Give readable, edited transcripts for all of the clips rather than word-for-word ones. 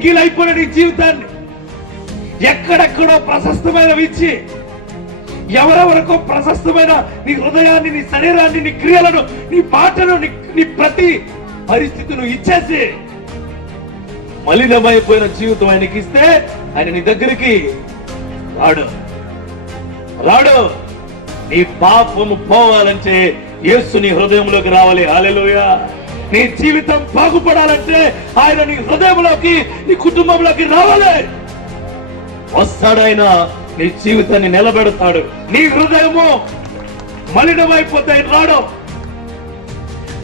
ఎంగిలైపోయిన నీ జీవితాన్ని ఎక్కడెక్కడో ప్రశస్తమైన ఇచ్చి ఎవరెవరికో ప్రశస్తమైన నీ హృదయాన్ని, నీ శరీరాన్ని, నీ క్రియలను, నీ మాటను, నీ ప్రతి పరిస్థితులు ఇచ్చేసి మలినమైపోయిన జీవితం ఆయనకి ఇస్తే ఆయన నీ దగ్గరికి రాడు. నీ పాపము పోవాలంటే యేసు నీ హృదయంలోకి రావాలి. హల్లెలూయా. నీ జీవితం బాగుపడాలంటే ఆయన నీ హృదయంలోకి, నీ కుటుంబంలోకి రావాలి. వస్తాడు ఆయన, నీ జీవితాన్ని నిలబెడతాడు. నీ హృదయము మలినమైపోతే ఆయన రాడు.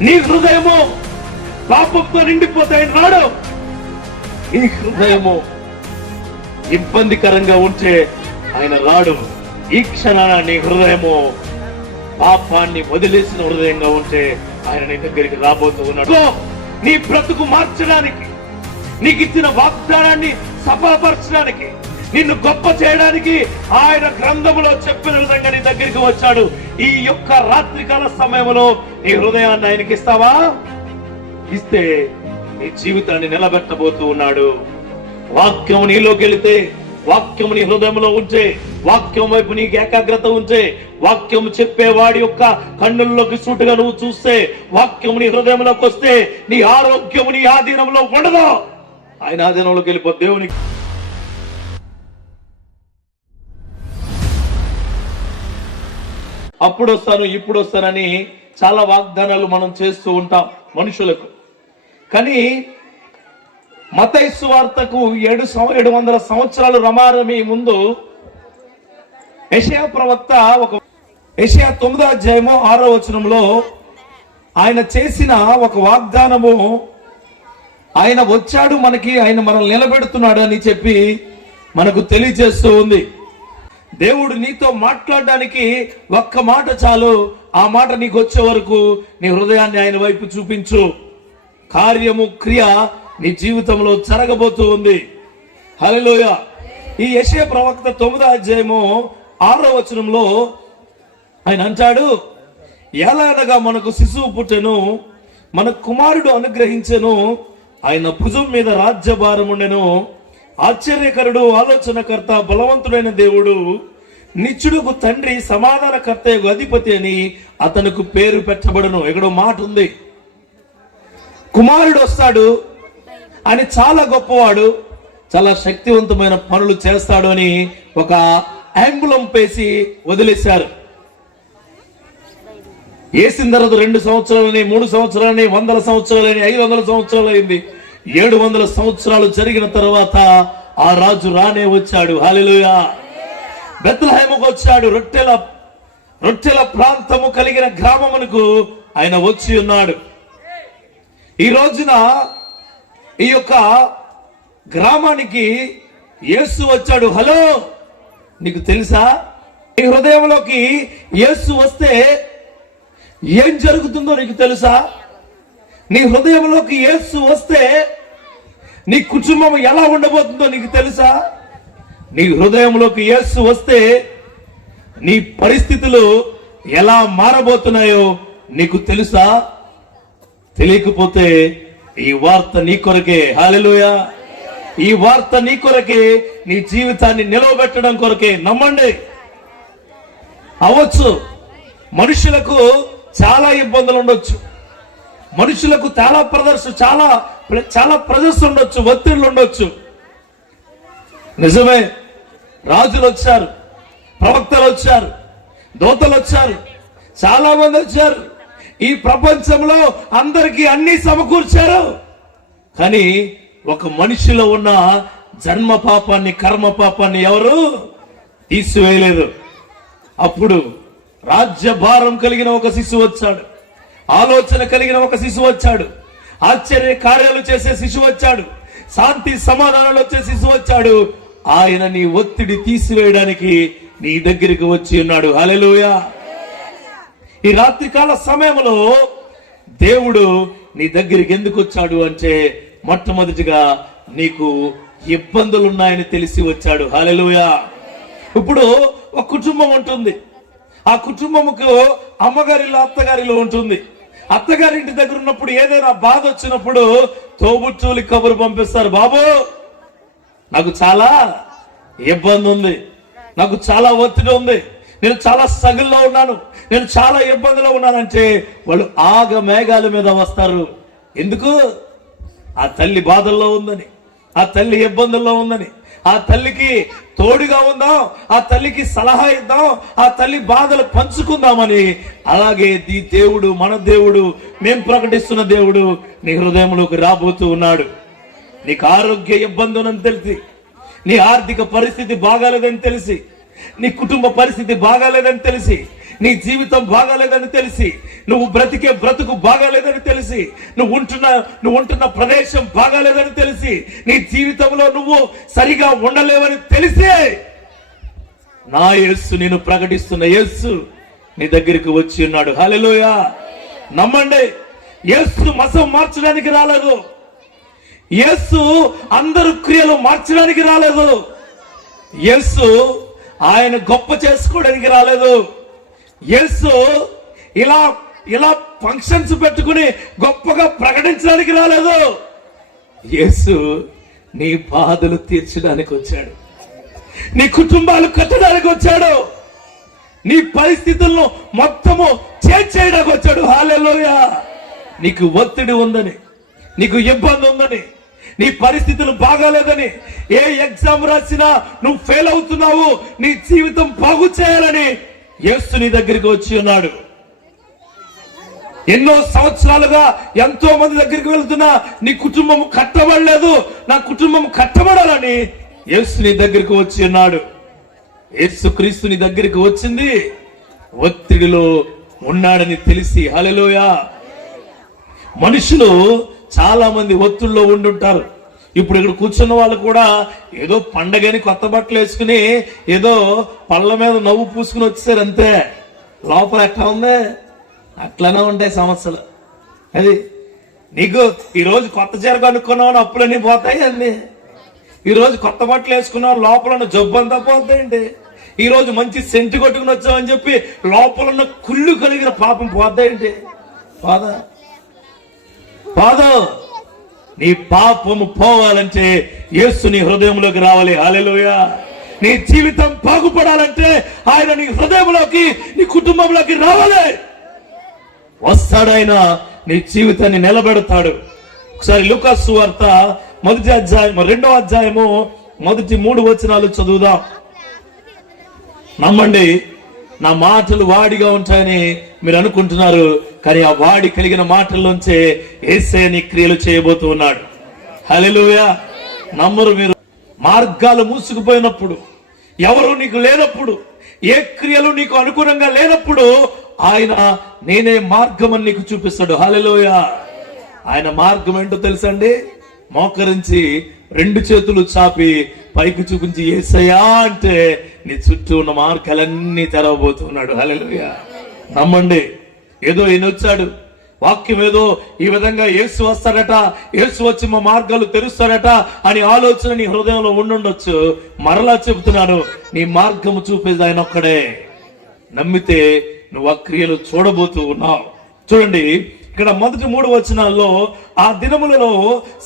నీ హృదయము పాపంతో నిండిపోతే ఆయన రాడు. నీ హృదయము ఇబ్బందికరంగా ఉంటే ఆయన రాడు. ఈ క్షణాన నీ హృదయము పాపాన్ని వదిలేసిన హృదయంగా ఉంటే ఆయన నీ దగ్గరికి రాబోతూ ఉన్నాడు. నీ బ్రతుకు మార్చడానికి, నీకు ఇచ్చిన వాగ్దానాన్ని సఫలపరచడానికి, నిన్ను గొప్ప చేయడానికి ఆయన గ్రంథములో చెప్పిన విధంగా నీ దగ్గరికి వచ్చాడు. ఈ యొక్క రాత్రికాల సమయంలో నీ హృదయాన్ని ఆయనకి ఇస్తావా? ఇస్తే నీ జీవితాన్ని నిలబెట్టబోతూ ఉన్నాడు. వాక్యం నీలోకి వెళితే, వాక్యం నీ హృదయంలో ఉంటే, వాక్యం వైపు నీకు ఏకాగ్రత ఉంటే, వాక్యం చెప్పేవాడి యొక్క కన్నుల్లోకి సూటుగా నువ్వు చూస్తే, వాక్యం నీ హృదయంలోకి వస్తే, నీ ఆరోగ్యం నీ ఆధీనంలో ఉండదు. ఆయన ఆధీనంలోకి వెళ్ళిపో. దేవునికి అప్పుడు వస్తాను, ఇప్పుడు వస్తానని చాలా వాగ్దానాలు మనం చేస్తూ ఉంటాం మనుషులకు. కానీ మత్తయి సువార్తకు 700 సంవత్సరాలు రమారమి ముందు యెషయా ప్రవక్త యెషయా 9వ అధ్యాయము 6వ వచనంలో ఆయన చేసిన ఒక వాగ్దానము, ఆయన వచ్చాడు మనకి, ఆయన మనల్ని నిలబెడుతున్నాడు అని చెప్పి మనకు తెలియజేస్తూ ఉంది. దేవుడు నీతో మాట్లాడడానికి ఒక్క మాట చాలు. ఆ మాట నీకు వచ్చే వరకు నీ హృదయాన్ని ఆయన వైపు చూపించు. కార్యము, క్రియ నీ జీవితంలో జరగబోతూ ఉంది. హల్లెలూయా. ఈ యెషయా ప్రవక్త 9వ అధ్యాయము 6వ వచనంలో ఆయన అంటాడు, ఎలాగనగా మనకు శిశువు పుట్టెను, మన కుమారుడు అనుగ్రహించెను, ఆయన భుజం మీద రాజ్యభారం ఉండెను, ఆశ్చర్యకరుడు, ఆలోచనకర్త, బలవంతుడైన దేవుడు, నిత్యుడుకు తండ్రి, సమాధానకర్త, అధిపతి అని అతనికి పేరు పెట్టబడును. ఎక్కడో మాట ఉంది, కుమారుడు వస్తాడు, ఆయన చాలా గొప్పవాడు, చాలా శక్తివంతమైన పనులు చేస్తాడు అని ఒక యాంబులం పేసి వదిలేశారు. వేసిన తర్వాత 2 సంవత్సరాలని, 3 సంవత్సరాలని, 100 సంవత్సరాలని, 500 సంవత్సరాలు అయింది. 700 సంవత్సరాలు జరిగిన తర్వాత ఆ రాజు రానే వచ్చాడు. హల్లెలూయా. బెత్లెహేముకు వచ్చాడు. రొట్టెల ప్రాంతము కలిగిన గ్రామమునకు ఆయన వచ్చి ఉన్నాడు. ఈ రోజున ఈ యొక్క గ్రామానికి యేసు వచ్చాడు. హలో, నీకు తెలుసా? నీ హృదయంలోకి యేసు వస్తే ఏం జరుగుతుందో నీకు తెలుసా? నీ హృదయంలోకి యేసు వస్తే నీ కుటుంబం ఎలా ఉండబోతుందో నీకు తెలుసా? నీ హృదయంలోకి యేసు వస్తే నీ పరిస్థితులు ఎలా మారబోతున్నాయో నీకు తెలుసా? తెలియకపోతే ఈ వార్త నీ కొరకే. హల్లెలూయా. ఈ వార్త నీ కొరకే, నీ జీవితాన్ని నిలవబెట్టడం కొరకే. నమ్మండి. అవ్వచ్చు మనుషులకు చాలా ఇబ్బందులు ఉండొచ్చు, మనుషులకు చాలా ప్రెజర్స్ ఉండొచ్చు, ఒత్తిళ్లు ఉండొచ్చు. నిజమే, రాజులు వచ్చారు, ప్రవక్తలు వచ్చారు, దూతలు వచ్చారు, చాలా మంది వచ్చారు. ఈ ప్రపంచంలో అందరికీ అన్ని సమకూర్చారు. కానీ ఒక మనిషిలో ఉన్న జన్మ పాపాన్ని, కర్మ పాపాన్ని ఎవరు తీసివేయలేదు. అప్పుడు రాజ్యభారం కలిగిన ఒక శిశువు వచ్చాడు, ఆలోచన కలిగిన ఒక శిశువు వచ్చాడు, ఆశ్చర్య కార్యాలు చేసే శిశువు వచ్చాడు, శాంతి సమాధానాలు వచ్చే శిశువు వచ్చాడు. ఆయన నీ ఒత్తిడి తీసివేయడానికి నీ దగ్గరికి వచ్చి ఉన్నాడు. హల్లెలూయా. ఈ రాత్రికాల సమయంలో దేవుడు నీ దగ్గరికి ఎందుకు వచ్చాడు అంటే, మొట్టమొదటిగా నీకు ఇబ్బందులు ఉన్నాయని తెలిసి వచ్చాడు. హల్లెలూయా. ఇప్పుడు ఒక కుటుంబం ఉంటుంది, ఆ కుటుంబముకు అమ్మగారిలో, అత్తగారిలో ఉంటుంది. అత్తగారింటి దగ్గర ఉన్నప్పుడు ఏదైనా బాధ వచ్చినప్పుడు తోబుట్టువులకి కబురు పంపిస్తారు, బాబు నాకు చాలా ఇబ్బంది ఉంది, నాకు చాలా ఒత్తిడి ఉంది, నేను చాలా స్ట్రగుల్లో ఉన్నాను, నేను చాలా ఇబ్బందిలో ఉన్నానంటే వాళ్ళు ఆగ మేఘాల మీద వస్తారు. ఎందుకు? ఆ తల్లి బాధల్లో ఉందని, ఆ తల్లి ఇబ్బందుల్లో ఉందని, ఆ తల్లికి తోడుగా ఉందాం, ఆ తల్లికి సలహా ఇద్దాం, ఆ తల్లి బాధలు పంచుకుందామని. అలాగే ఈ దేవుడు, మన దేవుడు, మేము ప్రకటిస్తున్న దేవుడు నీ హృదయంలోకి రాబోతూ ఉన్నాడు. నీకు ఆరోగ్య ఇబ్బంది ఉందని తెలిసి, నీ ఆర్థిక పరిస్థితి బాగాలేదని తెలిసి, నీ కుటుంబ పరిస్థితి బాగాలేదని తెలిసి, నీ జీవితం బాగాలేదని తెలిసి, నువ్వు బ్రతికే బ్రతుకు బాగాలేదని తెలిసి, నువ్వు ఉంటున్న ప్రదేశం బాగాలేదని తెలిసి, నీ జీవితంలో నువ్వు సరిగా ఉండలేవని తెలిసి, నా యేసు, నేను ప్రకటిస్తున్న యేసు నీ దగ్గరికి వచ్చి ఉన్నాడు. హల్లెలూయా. నమ్మండి, యేసు మతం మార్చడానికి రాలేదు, యేసు అందరు క్రియలు మార్చడానికి రాలేదు, యేసు ఆయన గొప్ప చేసుకోవడానికి రాలేదు, యేసు ఇలా ఫంక్షన్స్ పెట్టుకుని గొప్పగా ప్రకటించడానికి రాలేదు. యేసు నీ బాధలు తీర్చడానికి వచ్చాడు, నీ కుటుంబాలు కట్టడానికి వచ్చాడు, నీ పరిస్థితులను మొత్తము చేయడానికి వచ్చాడు. హల్లెలూయా. నీకు ఒత్తిడి ఉందని, నీకు ఇబ్బంది ఉందని, నీ పరిస్థితులు బాగాలేదని, ఏ ఎగ్జామ్ రాసినా నువ్వు ఫెయిల్ అవుతున్నావు, నీ జీవితం బాగు చేయాలని యేసు నీ దగ్గరికి వచ్చి ఉన్నాడు. ఎన్నో సంవత్సరాలుగా ఎంతో మంది దగ్గరికి వెళ్తున్నా నీ కుటుంబం కట్టబడలేదు, నా కుటుంబం కట్టబడాలని యేసు నీ దగ్గరికి వచ్చి ఉన్నాడు. యేసు క్రీస్తు నీ దగ్గరికి వచ్చింది ఒత్తిడిలో ఉన్నాడని తెలిసి. హల్లెలూయా. మనుషులు చాలా మంది ఒత్తిడిలో ఉండుంటారు. ఇప్పుడు ఇక్కడ కూర్చున్న వాళ్ళు కూడా ఏదో పండగని కొత్త బట్టలు వేసుకుని ఏదో పళ్ళ మీద నవ్వు పూసుకుని వచ్చేసారు అంతే. లోపల ఎట్లా ఉంది? అట్లనే ఉంటాయి సమస్యలు. అది నీకు ఈరోజు కొత్త చీర కనుక్కున్నావు, అప్పులన్నీ పోతాయి అన్ని. ఈరోజు కొత్త బట్టలు వేసుకున్నావు, లోపల ఉన్న జబ్బు అంతా పోతాయండి. ఈరోజు మంచి సెంటు కొట్టుకుని వచ్చామని చెప్పి లోపల ఉన్న కుళ్ళు కలిగిన పాపం పోతాయండి. పాదం నీ పాపము పోవాలంటే యేసు నీ హృదయంలోకి రావాలి. హల్లెలూయా. నీ జీవితం బాగుపడాలంటే ఆయన నీ హృదయంలోకి, నీ కుటుంబంలోకి రావాలి. వస్తాడు ఆయన, నీ జీవితాన్ని నిలబెడతాడు. ఒకసారి లూకా సువార్త 1వ అధ్యాయం 2వ అధ్యాయము 1-3 వచనాలు చదువుదాం. నమ్మండి, నా మాటలు వాడిగా ఉంటాయని మీరు అనుకుంటున్నారు, కానీ ఆ వాడి కలిగిన మాటల్లోంచే యేసయ్య నీ క్రియలు చేయబోతూ ఉన్నాడు. హల్లెలూయా. నమ్మరు మీరు. మార్గాలు మూసుకుపోయినప్పుడు, ఎవరు నీకు లేనప్పుడు, ఏ క్రియలు నీకు అనుగుణంగా లేనప్పుడు ఆయన నేనే మార్గం అని నీకు చూపిస్తాడు. హల్లెలూయా. ఆయన మార్గం ఏంటో తెలుసండి? మోకరించి 2 చేతులు చాపి పైకి చూపించి యేసయ్యా అంటే నీ చుట్టూ ఉన్న మార్గాలన్నీ తెరవబోతున్నాడు. హల్లెలూయా. నమ్మండి. ఏదో ఈయన వచ్చాడు, వాక్యం ఏదో ఈ విధంగా యేసు వస్తాడట, యేసు వచ్చి మా మార్గాలు తెరుస్తాడట అని ఆలోచన నీ హృదయంలో ఉండుండొచ్చు. మరలా చెబుతున్నాను, నీ మార్గము చూపేది ఆయన ఒక్కడే. నమ్మితే నువ్వు ఆ క్రియలు చూడబోతూ ఉన్నావు. చూడండి, ఇక్కడ 1-3 వచనాల్లో ఆ దినములలో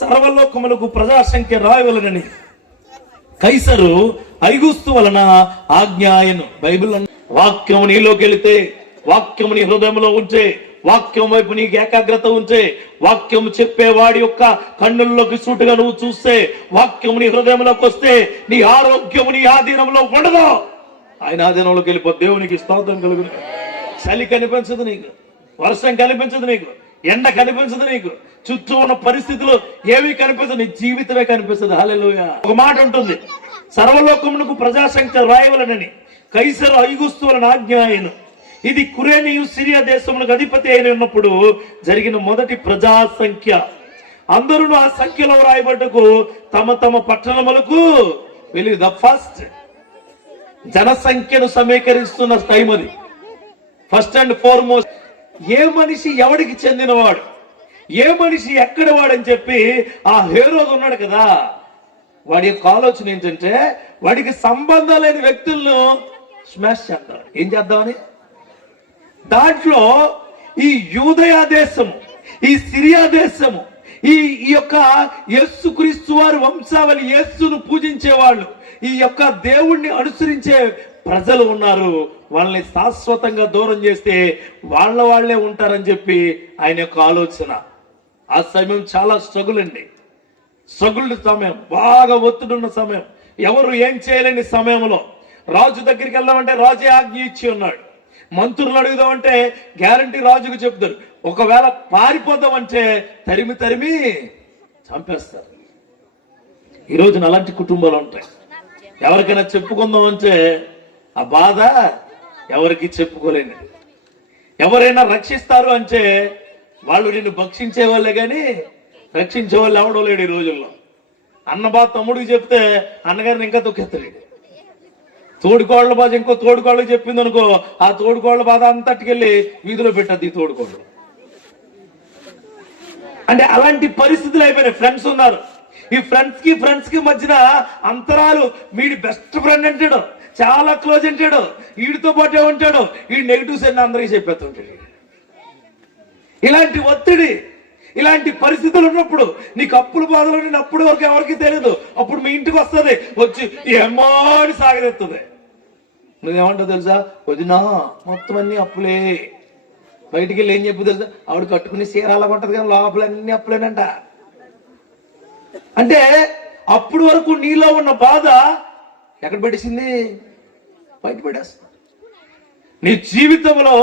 సర్వలోకములకు ప్రజాసంఖ్య రాయవలనని కైసరు ఐగుస్తు వలన ఆజ్ఞాయను. బైబిల్ వాక్యం నీలోకి వెళితే, వాక్యం నీ హృదయంలో ఉంటే, వాక్యం వైపు నీకు ఏకాగ్రత ఉంటే, వాక్యం చెప్పేవాడి యొక్క కన్నుల్లోకి సూటుగా నువ్వు చూస్తే, వాక్యం నీ హృదయంలోకి వస్తే, నీ ఆరోగ్యం నీ ఆధీనంలో ఉండదు. ఆయన ఆధీనంలోకి వెళ్ళిపో. దేవునికి స్తోత్రం కలుగును. చలి కనిపించదు నీకు, వర్షం కనిపించదు నీకు, ఎండ కనిపించదు నీకు, చుట్టూ ఉన్న పరిస్థితులు ఏమీ కనిపించదు, నీ జీవితమే కనిపిస్తుంది. హల్లెలూయా. ఒక మాట ఉంటుంది, సర్వలోకమునకు ప్రజాసంఖ్య రాయవలనని కైసరు ఐగుస్తు వలన ఆజ్ఞాయను. ఇది కురేనియు సిరియా దేశములకు అధిపతి అయిన ఉన్నప్పుడు జరిగిన మొదటి ప్రజా సంఖ్య. అందరూ ఆ సంఖ్యలో రాయబడ్డకు తమ తమ పట్టణములకు వెళ్ళి ద ఫస్ట్ జనసంఖ్యను సమీకరిస్తున్న టైం అది. ఫస్ట్ అండ్ ఫార్మోస్ట్ ఏ మనిషి ఎవడికి చెందినవాడు, ఏ మనిషి ఎక్కడ వాడని చెప్పి ఆ హేరోదు ఉన్నాడు కదా, వాడి యొక్క ఆలోచన ఏంటంటే వాడికి సంబంధం లేని వ్యక్తులను స్మాష్ చేద్దాం. ఏం చేద్దామని దాంట్లో ఈ యూదయ దేశము, ఈ సిరియా దేశము, ఈ యొక్క యేసుక్రీస్తు వారి వంశావళి, యేసును పూజించేవాళ్ళు, ఈ యొక్క దేవుణ్ణి అనుసరించే ప్రజలు ఉన్నారు. వాళ్ళని శాశ్వతంగా దూరం చేస్తే వాళ్ళే ఉంటారని చెప్పి ఆయన యొక్క ఆలోచన. ఆ సమయం చాలా స్ట్రగుల్ అండి, స్ట్రగుల్ సమయం, బాగా ఒత్తిడున్న సమయం, ఎవరు ఏం చేయలేని సమయంలో రాజు దగ్గరికి వెళ్దామంటే రాజే ఆజ్ఞ ఇచ్చి ఉన్నాడు. మంత్రులు అడుగుదామంటే గ్యారంటీ రాజుకు చెప్తారు. ఒకవేళ పారిపోదామంటే తరిమి చంపేస్తారు. ఈరోజు అలాంటి కుటుంబాలు ఉంటాయి. ఎవరికైనా చెప్పుకుందాం అంటే ఆ బాధ ఎవరికి చెప్పుకోలేని. ఎవరైనా రక్షిస్తారు అంటే వాళ్ళు నిన్ను భక్షించే వాళ్ళే కానీ రక్షించే వాళ్ళు ఎవడో లేడు ఈ రోజుల్లో. అన్న బాధ తమ్ముడికి చెప్తే అన్నగారిని ఇంకా తొక్కెత్తలేడు. తోడుకోళ్ల బాధ ఇంకో తోడుకోళ్ళకి చెప్పింది అనుకో, ఆ తోడుకోళ్ల బాధ అంతటికెళ్ళి వీధిలో పెట్టద్ది ఈ తోడుకోళ్ళు. అంటే అలాంటి పరిస్థితులు అయిపోయినాయి. ఫ్రెండ్స్ ఉన్నారు, ఈ ఫ్రెండ్స్ కి మధ్యన అంతరాలు. వీడి బెస్ట్ ఫ్రెండ్ అంటాడు, చాలా క్లోజ్ అంటాడు, వీడితో పాటే ఉంటాడు, ఈ నెగిటివ్స్ అన్ని అందరికీ చెప్పేస్తుంటాడు. ఇలాంటి ఒత్తిడి, ఇలాంటి పరిస్థితులు ఉన్నప్పుడు నీకు అప్పుల బాధలు నేను అప్పుడు వరకు ఎవరికి తెలియదు. అప్పుడు మీ ఇంటికి వస్తుంది, వచ్చి ఏమో అని సాగదెత్తది. నువ్వేమంటావు తెలుసా? వదినా మొత్తం అన్ని అప్పులే. బయటికి వెళ్ళి ఏం చెప్పు తెలుసా? ఆవిడ కట్టుకుని చీర అలాగ ఉంటది కానీ లోపల అన్ని అప్పులేనంట. అంటే అప్పుడు వరకు నీలో ఉన్న బాధ ఎక్కడ పడేసింది? బయట పడేస్తుంది. నీ జీవితంలో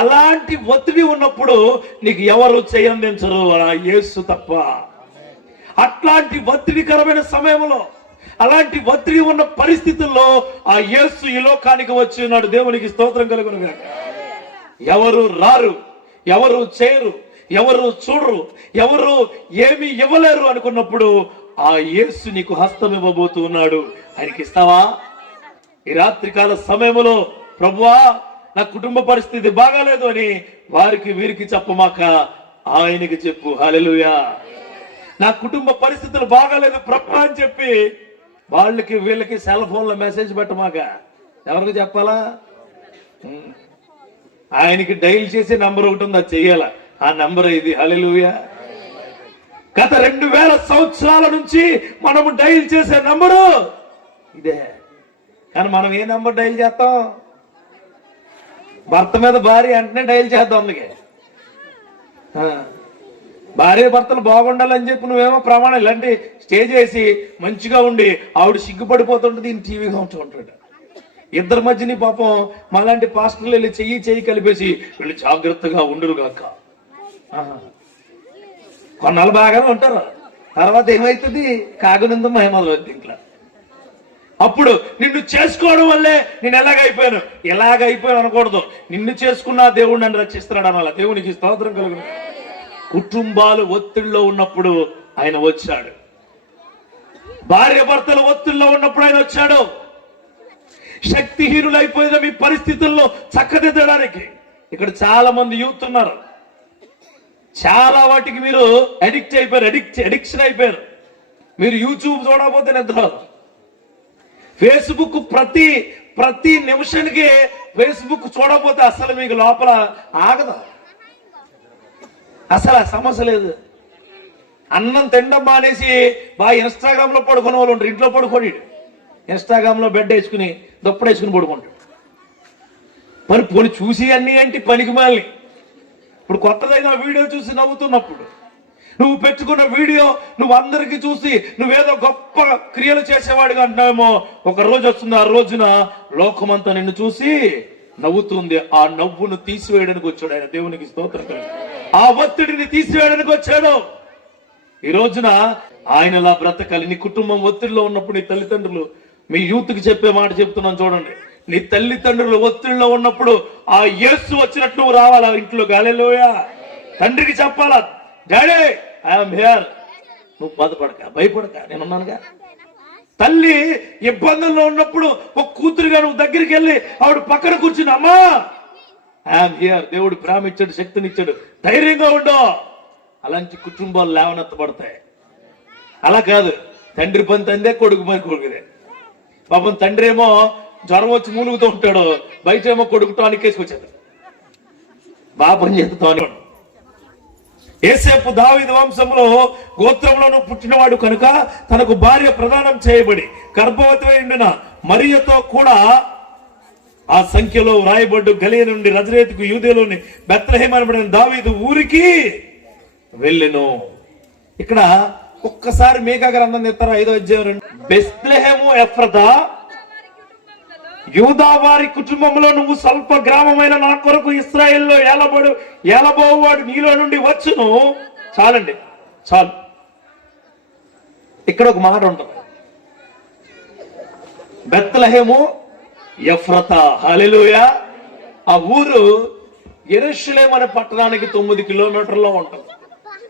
అలాంటి ఒత్తిడి ఉన్నప్పుడు నీకు ఎవరు చేయందించరు, యేసు తప్ప. అట్లాంటి ఒత్తిడికరమైన సమయంలో, అలాంటి ఒత్తిడి ఉన్న పరిస్థితుల్లో ఆ యేసు ఈ లోకానికి వచ్చి ఉన్నాడు. దేవునికి స్తోత్రం కలుగును గాక. ఎవరు రారు, ఎవరు చేయరు, ఎవరు చూడరు, ఎవరు ఏమి ఇవ్వలేరు అనుకున్నప్పుడు ఆ యేసు నీకు హస్తం ఇవ్వబోతూ ఉన్నాడు. ఆయనకి ఇస్తావా? ఈ రాత్రికాల సమయంలో ప్రభువా నా కుటుంబ పరిస్థితి బాగాలేదు అని వారికి వీరికి చెప్పమాక ఆయనకి చెప్పు. హల్లెలూయా. నా కుటుంబ పరిస్థితులు బాగాలేదు ప్రభు అని చెప్పి వాళ్ళకి వీళ్ళకి సెల్ ఫోన్లో మెసేజ్ పెట్టమాక. ఎవరికి చెప్పాలా? ఆయనకి డైల్ చేసే నంబర్ ఒకటి ఉంది, అది చెయ్యాల. ఆ నంబర్ ఇది. హల్లెలూయా. గత 2000 సంవత్సరాల నుంచి మనము డైల్ చేసే నంబరు ఇదే. కానీ మనం ఏ నంబర్ డైల్ చేస్తాం? భర్త మీద భార్య వెంటనే డైల్ చేద్దాం. అందుకే భార్య భర్తలు బాగుండాలని చెప్పి నువ్వేమో ప్రమాణం ఇలాంటి స్టేజ్ వేసి మంచిగా ఉండి ఆవిడ సిగ్గుపడిపోతుంటుంది, ఈయన టీవీగా ఉంటుంటాడు. ఇద్దరి మధ్యని పాపం మాలాంటి పాస్టర్లు వెళ్ళి చెయ్యి కలిపేసి వీళ్ళు జాగ్రత్తగా ఉండురు గాక. కొన్నాళ్ళు బాగానే ఉంటారు, తర్వాత ఏమైతుంది? కాగునిందో మహిమది ఇంట్లో. అప్పుడు నిన్ను చేసుకోవడం వల్లే నేను ఎలాగైపోయాను అనకూడదు. నిన్ను చేసుకున్న దేవుడు నన్ను రక్షిస్తున్నాడు అనాల. దేవునికి స్తోత్రం కలుగును. కుటుంబాలు ఒత్తిడిలో ఉన్నప్పుడు ఆయన వచ్చాడు. భార్య భర్తలు ఒత్తిడిలో ఉన్నప్పుడు ఆయన వచ్చాడు. శక్తిహీనులైపోయిన మీ పరిస్థితుల్లో చక్కదిద్దడానికి ఇక్కడ చాలా మంది యూత్ ఉన్నారు. చాలా వాటికి మీరు అడిక్షన్ అయిపోయారు. మీరు యూట్యూబ్ చూడకపోతే నిద్ర, ఫేస్బుక్ ప్రతి నిమిషానికి ఫేస్బుక్ చూడకపోతే అసలు మీకు లోపల ఆగదు. అసలు ఆ సమస్య లేదు. అన్నం తినడం మానేసి బాగా ఇన్స్టాగ్రామ్ లో పడుకునే వాళ్ళు ఉంటారు. ఇంట్లో పడుకోండి, ఇన్స్టాగ్రామ్ లో బెడ్ వేసుకుని దుప్పటి వేసుకుని పడుకుంటాడు. మరి పోనీ చూసి అన్ని అంటే పనికి మాలి. ఇప్పుడు కొత్తదైన వీడియో చూసి నవ్వుతున్నప్పుడు, నువ్వు పెట్టుకున్న వీడియో నువ్వు అందరికీ చూసి నువ్వేదో గొప్ప క్రియలు చేసేవాడిగా అంటున్నావేమో. ఒక రోజు వస్తుంది, ఆ రోజున లోకమంతా నిన్ను చూసి నవ్వుతుంది. ఆ నవ్వును తీసివేయడానికి వచ్చాడు ఆయన. దేవునికి స్తోత్రం. ఆ ఒత్తిడిని తీసివేయడానికి వచ్చాడు. ఈ రోజున ఆయనలా బ్రతకాలి. నీ కుటుంబం ఒత్తిడిలో ఉన్నప్పుడు నీ తల్లిదండ్రులు, మీ యూత్కి చెప్పే మాట చెప్తున్నాను చూడండి. నీ తల్లిదండ్రులు ఒత్తిడిలో ఉన్నప్పుడు ఆ యేసు వచ్చినట్టు నువ్వు రావాలా ఇంట్లోకి. హల్లెలూయా. తండ్రికి చెప్పాలా, డాడీ ఐఎమ్ హియర్, నువ్వు బాధపడక, భయపడక, నేనున్నానుగా. తల్లి ఇబ్బందుల్లో ఉన్నప్పుడు ఒక కూతురుగా నువ్వు దగ్గరికి వెళ్ళి ఆవిడ పక్కన కూర్చుని, అమ్మా ఐఎమ్ హియర్, దేవుడు ప్రేమ ఇచ్చాడు, శక్తినిచ్చాడు, ధైర్యంగా ఉండో. అలాంటి కుటుంబాలు లేవనెత్తబడతాయి. అలా కాదు, తండ్రి పని తందే, కొడుకు పని కొడుకుదే. పాపం తండ్రి ఏమో జ్వరం వచ్చి మూలుగుతూ ఉంటాడు, బయట ఏమో కొడుకు టానిక్ వేసుకొచ్చాడు, బాగా పని చేస్తాను. యోసేపు దావీదు వంశంలో గోత్రంలోను పుట్టినవాడు కనుక తనకు భార్య ప్రదానం చేయబడి గర్భవతి అయిన మరియతో కూడా ఆ సంఖ్యలో రాయబడ్డు గలియ నుండి నజరేతుకు యూదేలోని బెత్లెహేము అనబడిన దావీదు ఊరికి వెళ్ళెను. ఇక్కడ ఒక్కసారి మీకా గ్రంథం చెప్తారా 5వ అధ్యాయం. బెత్లెహేము ఎఫ్రతా యూదా వారి కుటుంబంలో నువ్వు స్వల్ప గ్రామమైన నా కొరకు ఇశ్రాయేల్లో ఏలబోవాడు నీలో నుండి వచ్చును. చాలండి, చాలు. ఇక్కడ ఒక మాట ఉంటుంది, బెత్లెహేము ఎఫ్రతా. హల్లెలూయా. ఆ ఊరు యెరూషలేము అనే పట్టణానికి 9 కిలోమీటర్లో ఉంటుంది.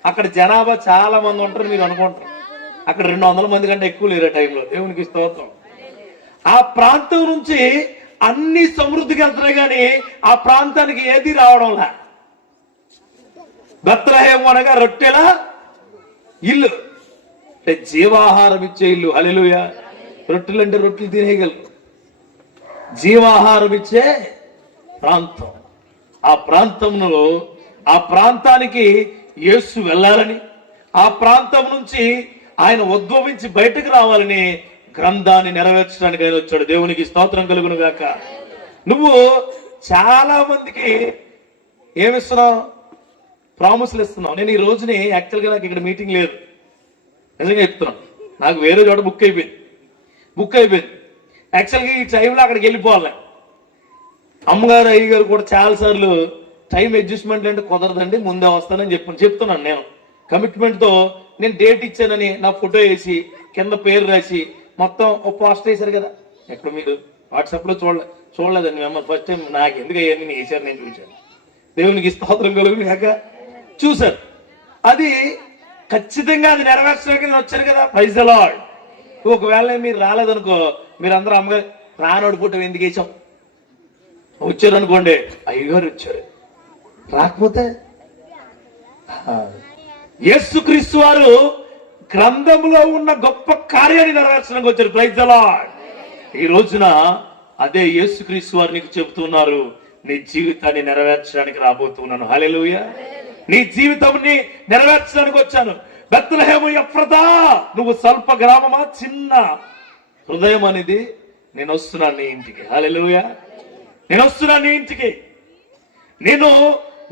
అక్కడ జనాభా చాలా మంది ఉంటారు, మీరు అనుకుంటారు. అక్కడ 200 మంది కంటే ఎక్కువ లేరు టైంలో. దేవునికి స్తోత్రం. ఆ ప్రాంతం నుంచి అన్ని సమృద్ధికి వెళ్తున్నాయి కానీ ఆ ప్రాంతానికి ఏది రావడంలా. బెత్లెహేము అనగా రొట్టెల ఇల్లు, అంటే జీవాహారం ఇచ్చే ఇల్లు. హల్లెలూయా. రొట్టెలు అంటే రొట్టెలు తినేయగలరు, జీవాహారం ఇచ్చే ప్రాంతం. ఆ ప్రాంతంలో ఆ ప్రాంతానికి యేసు వెళ్ళాలని, ఆ ప్రాంతం నుంచి ఆయన ఉద్భవించి బయటకు రావాలని గ్రంథాన్ని నెరవేర్చడానికి ఆయన వచ్చాడు. దేవునికి స్తోత్రం కలుగును గాక. నువ్వు చాలా మందికి ఏమిస్తున్నావు? ప్రామిసులు ఇస్తున్నావు. నేను ఈ రోజుని యాక్చువల్గా నాకు ఇక్కడ మీటింగ్ లేదు, నిజంగా చెప్తున్నాను. నాకు వేరే చోట బుక్ అయిపోయింది. యాక్చువల్గా ఈ టైంలో అక్కడికి వెళ్ళిపోవాలి. అమ్మగారు అయ్యగారు కూడా చాలాసార్లు టైం అడ్జస్ట్మెంట్ అంటే కుదరదండి, ముందే వస్తానని చెప్తున్నాను. నేను కమిట్మెంట్తో నేను డేట్ ఇచ్చానని నా ఫోటో వేసి కింద పేరు రాసి మొత్తం ఒక పోస్టర్ వేశారు కదా. ఎక్కడ మీరు వాట్సాప్లో చూడలేదండి మిమ్మల్ని ఫస్ట్ టైం. నాకు ఎందుకు అయ్యాన్ని వేసారు, నేను చూశాను. దేవునికి స్తోత్రం కలుగును గాక. చూశాను. అది ఖచ్చితంగా అది నెరవేర్చడానికి నేను వచ్చాను కదా. Praise the lord. ఒకవేళ మీరు రాలేదనుకో, మీరు అందరూ అమ్మగారు రానోడు పుట్టం ఎందుకు వేసాం, వచ్చారు అనుకోండి, అయ్యగారు వచ్చారు. రాకపోతే యేసుక్రీస్తు వారు గ్రంథంలో ఉన్న గొప్ప కార్యాన్ని నెరవేర్చడానికి వచ్చారు. Praise the lord. ఈ రోజున అదే యేసుక్రీస్తు వారు నీకు చెబుతున్నారు, నీ జీవితాన్ని నెరవేర్చడానికి రాబోతున్నాను. హల్లెలూయా. నీ జీవితాన్ని నెరవేర్చడానికి వచ్చాను. బెత్లెహేము ఎఫ్రతా, నువ్వు స్వల్ప గ్రామమా, చిన్న హృదయం అనేది, నేను వస్తున్నాను నీ ఇంటికి. హల్లెలూయా. నేను వస్తున్నాను నీ ఇంటికి. నేను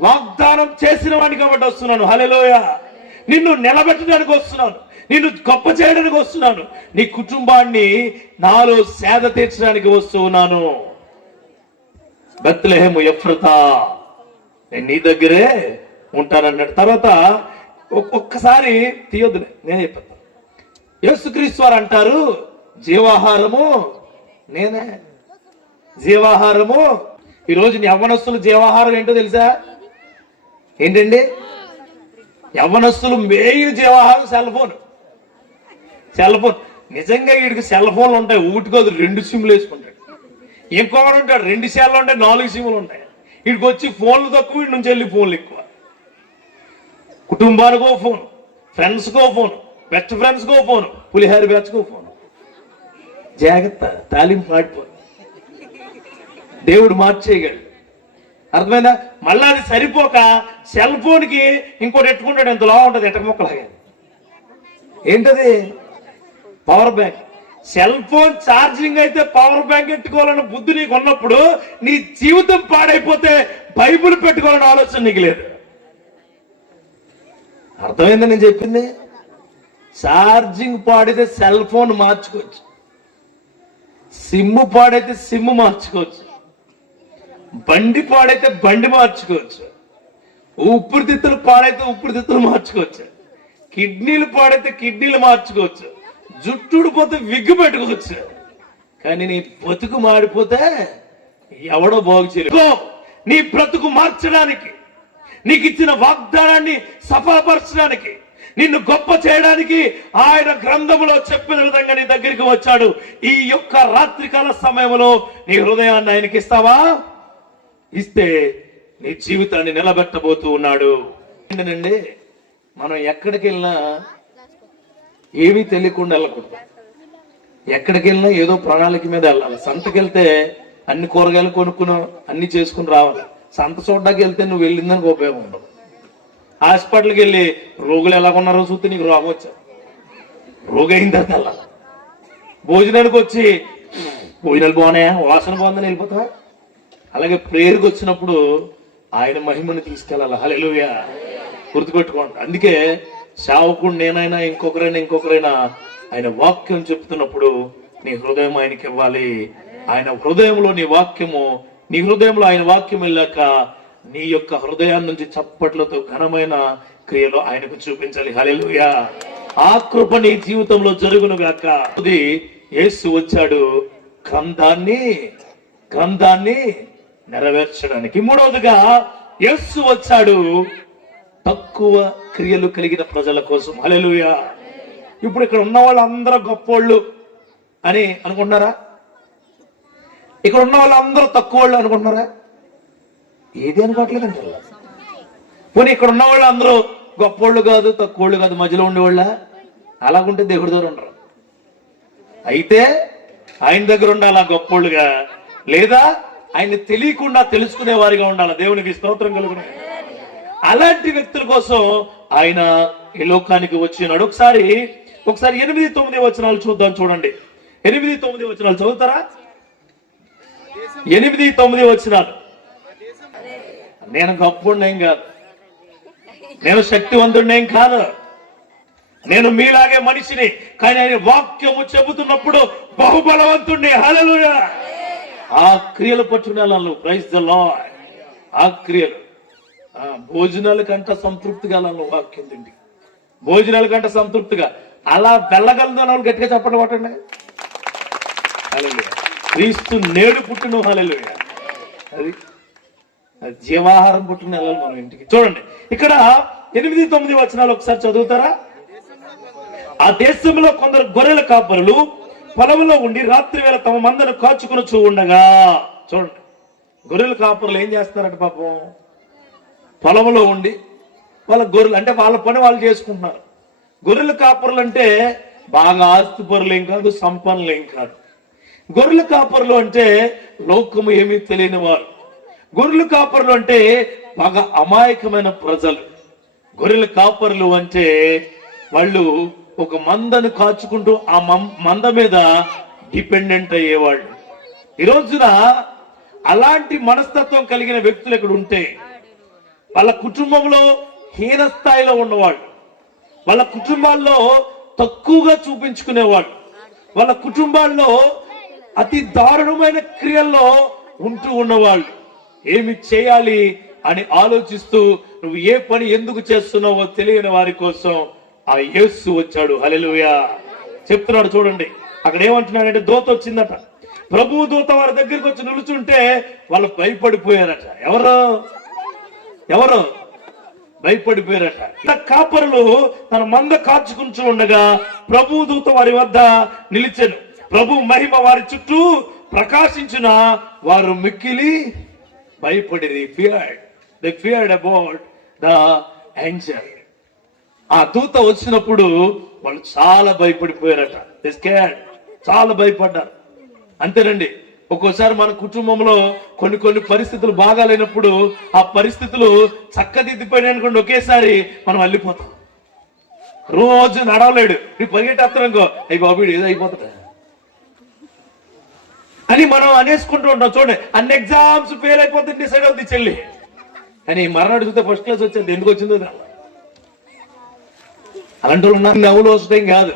వాగ్దానం చేసిన వాడిని కాబట్టి వస్తున్నాను. హల్లెలూయా. నిన్ను నిలబెట్టడానికి వస్తున్నాను, నిన్ను గొప్ప చేయడానికి వస్తున్నాను, నీ కుటుంబాన్ని నాలో సేద తీర్చడానికి వస్తూ ఉన్నాను. బెత్లెహేము ఎఫ్రతా, నేను నీ దగ్గరే ఉంటానన్నాడు. తర్వాత ఒక్కసారి తీయొద్దు, నేను చెప్పాను. యేసుక్రీస్తు వారు అంటారు, జీవాహారము నేనే. జీవాహారము. ఈరోజు యవ్వనస్తులు జీవాహారం ఏంటో తెలుసా? ఏంటండి? యవ్వనస్తులు మెయిన్ జీవాహారం సెల్ ఫోన్. నిజంగా వీడికి సెల్ ఫోన్లు ఉంటాయి, ఊటికోదు 2 సిమ్లు వేసుకుంటాడు. ఇంకొకడు ఉంటాడు 2 సెల్లు ఉంటాయి, 4 సిమ్లు ఉంటాయి. వీడికి వచ్చి ఫోన్లు తక్కువ, వీడి నుంచి వెళ్ళి ఫోన్లు ఎక్కువ. కుటుంబానికో ఫోన్, ఫ్రెండ్స్కో ఫోన్, బెస్ట్ ఫ్రెండ్స్కో ఫోన్, పులిహార బ్యాచ్కో ఫోన్. జాగ్రత్త, తాలింపు మాడిపో, దేవుడు మార్చేయగలడు. అర్థమైందా? మళ్ళీ అది సరిపోక సెల్ ఫోన్కి ఇంకోటి ఎట్టుకుంటాడు, ఎంతలా ఉంటుంది ఎటక మొక్కలాగా. ఏంటది? Power bank. Cell phone charging అయితే పవర్ బ్యాంక్ ఎట్టుకోవాలన్న బుద్ధి నీకు ఉన్నప్పుడు, నీ జీవితం పాడైపోతే బైబుల్ పెట్టుకోవాలన్న ఆలోచన నీకు లేదు. అర్థమైందని నేను చెప్పింది? ఛార్జింగ్ పాడితే సెల్ ఫోన్ మార్చుకోవచ్చు, సిమ్ పాడైతే సిమ్ మార్చుకోవచ్చు, బండి పాడైతే బండి మార్చుకోవచ్చు, ఊపిరితిత్తులు పాడైతే ఊపిరితిత్తులు మార్చుకోవచ్చు, కిడ్నీలు పాడైతే కిడ్నీలు మార్చుకోవచ్చు, జుట్టు ఊడిపోతే విగ్గు పెట్టుకోవచ్చు. కానీ నీ బ్రతుకు మాడిపోతే ఎవడో బాగు చేయలేదు. నీ బ్రతుకు మార్చడానికి, నీకు ఇచ్చిన వాగ్దానాన్ని సఫలపరచడానికి, నిన్ను గొప్ప చేయడానికి ఆయన గ్రంథములో చెప్పిన విధంగా నీ దగ్గరికి వచ్చాడు. ఈ యొక్క రాత్రికాల సమయంలో నీ హృదయాన్ని ఆయనకి ఇస్తావా? ఇస్తే నీ జీవితాన్ని నిలబెట్టబోతూ ఉన్నాడు. ఏంటండి, మనం ఎక్కడికి వెళ్ళినా ఏమీ తెలియకుండా వెళ్ళకూడదు. ఎక్కడికి వెళ్ళినా ఏదో ప్రణాళిక మీద వెళ్ళాలి. సంతకి వెళ్తే అన్ని కూరగాయలు కొనుక్కుని అన్ని చేసుకుని రావాలి. సంత చూడడానికి వెళ్తే నువ్వు వెళ్ళిందానికి ఉపయోగం ఉండదు. హాస్పిటల్కి వెళ్ళి రోగులు ఎలాగున్నారో చూస్తే నీకు రోగం వచ్చా, రోగి అయిన తర్వాత భోజనానికి వచ్చి భోజనాలు బాగున్నాయా, వాసన బాగుందని వెళ్ళిపోతా. అలాగే ప్రేయర్కి వచ్చినప్పుడు ఆయన మహిమను తీసుకెళ్ళాలి. హల్లెలూయా, గుర్తుపెట్టుకోండి. అందుకే సేవకుడు నేనైనా ఇంకొకరైనా ఆయన వాక్యం చెప్తున్నప్పుడు నీ హృదయం ఆయనకి ఇవ్వాలి. ఆయన హృదయంలో నీ వాక్యము, నీ హృదయంలో ఆయన వాక్యం వెళ్ళాక నీ యొక్క హృదయాన్ని నుంచి చప్పట్లతో ఘనమైన క్రియలు ఆయనకు చూపించాలి. హల్లెలూయా, ఆ కృప నీ జీవితంలో జరుగును గాక. యేసు వచ్చాడు గ్రంథాన్ని నెరవేర్చడానికి. మూడవదిగా యేసు వచ్చాడు తక్కువ క్రియలు కలిగిన ప్రజల కోసం. హల్లెలూయా. ఇప్పుడు ఇక్కడ ఉన్న వాళ్ళందరూ గొప్పోళ్ళు అని అనుకుంటున్నారా? ఇక్కడ ఉన్న వాళ్ళందరూ తక్కువ వాళ్ళు అనుకుంటున్నారా? ఏది అనుకోవట్లేదంట. పోనీ ఇక్కడ ఉన్న వాళ్ళు అందరూ గొప్పోళ్ళు కాదు, తక్కువళ్ళు కాదు, మధ్యలో ఉండేవాళ్ళ? అలాగుంటే దేవుడి దగ్గర ఉండరు. అయితే ఆయన దగ్గర ఉండాలా గొప్పోళ్ళుగా, లేదా ఆయన తెలియకుండా తెలుసుకునే వారిగా ఉండాలి. దేవునికి స్తోత్రం కలుగును. అలాంటి వ్యక్తుల కోసం ఆయన ఈ లోకానికి వచ్చినాడు. ఒకసారి 8-9 వచనాలు చూద్దాం. చూడండి, 8-9 వచనాలు చదువుతారా? 8-9 వచనాలు. నేను గొప్పవాడినేం కాదు, నేను శక్తివంతుడినేం కాదు, నేను మీలాగే మనిషిని, కానీ ఆయన వాక్యము చెబుతున్నప్పుడు బహుబలవంతుడిని. హల్లెలూయా. ఆ క్రియలు పట్టుకునే ప్రైజ్ ద లార్డ్. ఆ క్రియలు భోజనాల కంటే సంతృప్తిగా వాక్యం తిండి, భోజనాల కంటే సంతృప్తిగా అలా వెళ్ళగలదు అని గట్టిగా చెప్పండి పట్టండి. హల్లెలూయా. క్రీస్తు నేడు పుట్టిన. హల్లెలూయా. అది జీవాహారం పుట్టిన వెళ్ళాలి మనం ఇంటికి. చూడండి, ఇక్కడ 8-9 వచనాలు ఒకసారి చదువుతారా? ఆ దేశంలో కొందరు గొర్రెల కాపరులు పొలంలో ఉండి రాత్రి వేళ తమ మందను కాచుకుని ఉండగా. చూడండి, గొర్రెల కాపరులు ఏం చేస్తారంటే పాపం పొలంలో ఉండి వాళ్ళ గొర్రెలు అంటే వాళ్ళ పని వాళ్ళు చేసుకుంటున్నారు. గొర్రెల కాపరులు అంటే బాగా ఆస్తిపరులు ఏం కాదు, సంపన్నులు ఏం కాదు. గొర్రెల కాపరులు అంటే లోకము ఏమీ తెలియని వారు. గొర్రెల కాపరులు అంటే బాగా అమాయకమైన ప్రజలు. గొర్రెల కాపరులు అంటే వాళ్ళు ఒక మందను కాచుకుంటూ ఆ మంద మీద డిపెండెంట్ అయ్యేవాళ్ళు. ఈ రోజున అలాంటి మనస్తత్వం కలిగిన వ్యక్తులు ఇక్కడ ఉంటే వాళ్ళ కుటుంబంలో హీన స్థాయిలో ఉన్నవాళ్ళు, వాళ్ళ కుటుంబాల్లో తక్కువగా చూపించుకునేవాళ్ళు, వాళ్ళ కుటుంబాల్లో అతి దారుణమైన క్రియల్లో ఉంటూ ఉన్నవాళ్ళు ఏమి చేయాలి అని ఆలోచిస్తూ నువ్వు ఏ పని ఎందుకు చేస్తున్నావో తెలియని వారి కోసం ఆ యేసు వచ్చాడు. హల్లెలూయా. చెప్తున్నాడు చూడండి, అక్కడ ఏమంటున్నాడంటే దూత వచ్చిందట. ప్రభు దూత వారి దగ్గరికి వచ్చి నిలుచుంటే వాళ్ళు భయపడిపోయారట. ఎవరు భయపడిపోయారట. కాపరులు తన మంద కాచుకుంటూ ఉండగా ప్రభు దూత వారి వద్ద నిలిచెను. ప్రభు మహిమ వారి చుట్టూ ప్రకాశించిన వారు మిక్కిలి భయపడిరి. They feared about the angel. ఆ దూత వచ్చినప్పుడు వాళ్ళు చాలా భయపడిపోయారట. They scared. చాలా భయపడ్డారు. అంతేనండి, ఒక్కోసారి మన కుటుంబంలో కొన్ని పరిస్థితులు బాగాలేనప్పుడు ఆ పరిస్థితులు చక్కదిద్దిపోయినాయి అనుకోండి, ఒకేసారి మనం వెళ్ళిపోతాం. రోజు నడవలేడు, నీ పరిగెట్టేస్తానుకో అయ్యి బాబు ఏదో అయిపోతాడు అని మనం అనేసుకుంటూ ఉంటాం. చూడండి, అన్ని ఎగ్జామ్స్ ఫెయిల్ అయిపోతుంది డిసైడ్ అవుతుంది చెల్లి అని మరణాడు చూస్తే ఫస్ట్ క్లాస్ వచ్చేది. ఎందుకు వచ్చిందో అలాంటి వాళ్ళు ఉన్నారు. నవ్వులు వస్తాయి కాదు,